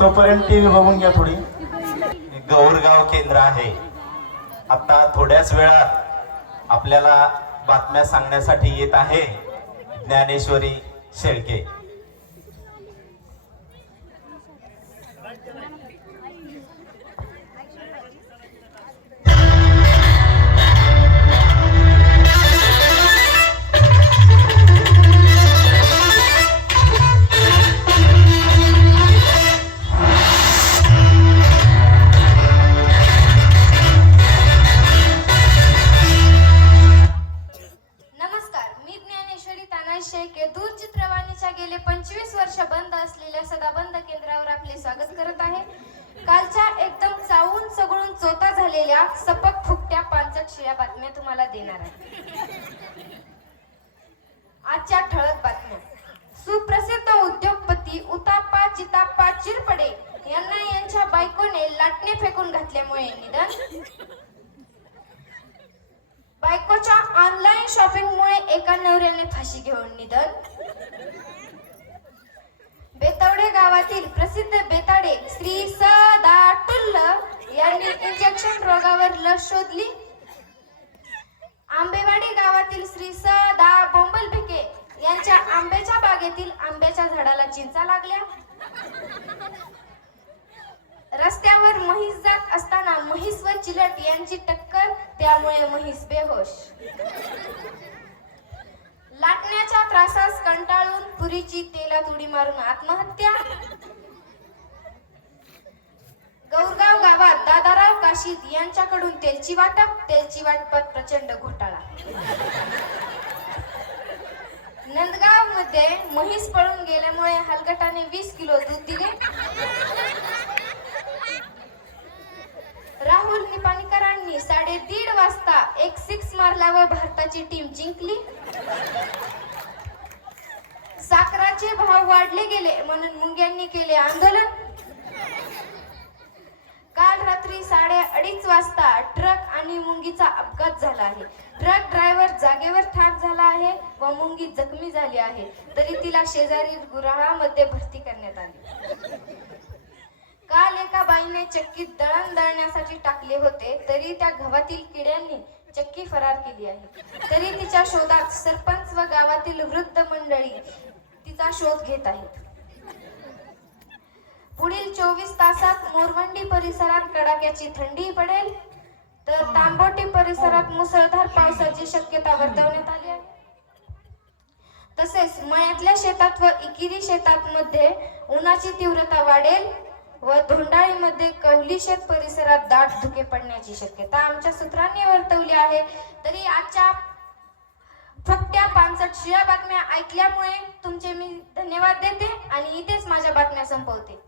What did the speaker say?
तोपर्यंत टीव्ही बघून घ्या थोडी गौरगाव केंद्र आहे. आता थोड्याच वेळात आपल्याला बातम्या सांगण्यासाठी येत आहे ज्ञानेश्वरी शेळके. तानाजी शेळके दूरचित्रवाणीच्या गेले पंचवीस वर्ष बंद असलेल्या सदाबंद केंद्रावर आपले स्वागत करत आहे. कालच्या एकदम चावून सगळून चोता झालेल्या सपक फुकट्या पांचट शिळ्या बातम्या तुम्हाला देणार आहे. आजच्या ठळक बातम्या. सुप्रसिद्ध उद्योगपती उताप्पा चिताप्पा चिरपडे यांना यांच्या बायकोने लाटणे फेकून घातल्यामुळे निधन. बायकोच्या ऑनलाईन शॉपिंगमुळे एका नवऱ्याने फाशी घेऊन निधन. बेतवडे गावातील प्रसिद्ध बेताडे श्री स दा टुल्ल यांनी इंजेक्शन रोगावर लस शोधली. आंबेवाडी गावातील श्री स दा बोंबलभिके यांच्या आंब्याच्या बागेतील आंब्याच्या झाडाला चिंचा लागल्या. रस्त्यावर म्हैस जात असताना म्हैस व चिलट यांची टक्कर त्यामुळे म्हैस बेहोश. लाटण्याच्या त्रासास कंटाळून पुरीची तेलात उडी मारून आत्महत्या. गौरगाव गावात दादाराव काशीद यांच्याकडून तेलची वाटप तेलची वाटपात प्रचंड घोटाळा. नंदगावमध्ये म्हैस पळून गेल्यामुळे हलगटाने वीस किलो दूध दिले. निपाणीकरांनी साडेदीड वाजता एक सिक्स मारला व भारताची टीम जिंकली. साखराचे भाव वाढले गेले म्हणून मुंग्यांनी केले आंदोलन. काल रात्री साडे अडीच वाजता ट्रक आणि मुंगीचा अपघात झाला आहे. ट्रक ड्रायव्हर जागेवर ठार झाला आहे व मुंगी जखमी झाली आहे. तरी तिला शेजारी गुराळामध्ये भरती करण्यात आली. एका बाईने चक्कीत दळण दळण्यासाठी टाकले होते तरी त्या गव्हातील किड्यांनी चक्की फरार केली आहे. तरी तिच्या शोधात सरपंच व गावातील वृद्ध मंडळी तिचा शोध घेत आहेत. पुढील चोवीस तासात मोरवंडी परिसरात कडाक्याची थंडी पडेल तर तांबोटी परिसरात मुसळधार पावसाची शक्यता वर्तवण्यात आली आहे. तसेच मळ्यातल्या शेतात व इकिरी शेतात मध्ये उन्हाची तीव्रता वाढेल व धोंडाळीमध्ये कवलीशेत परिसरात दाट धुके पडण्याची शक्यता आमच्या सूत्रांनी वर्तवली आहे. तरी आजच्या फक्त्या पानसट शिळ्या बातम्या ऐकल्यामुळे तुमचे मी धन्यवाद देते आणि इथेच माझ्या बातम्या संपवते.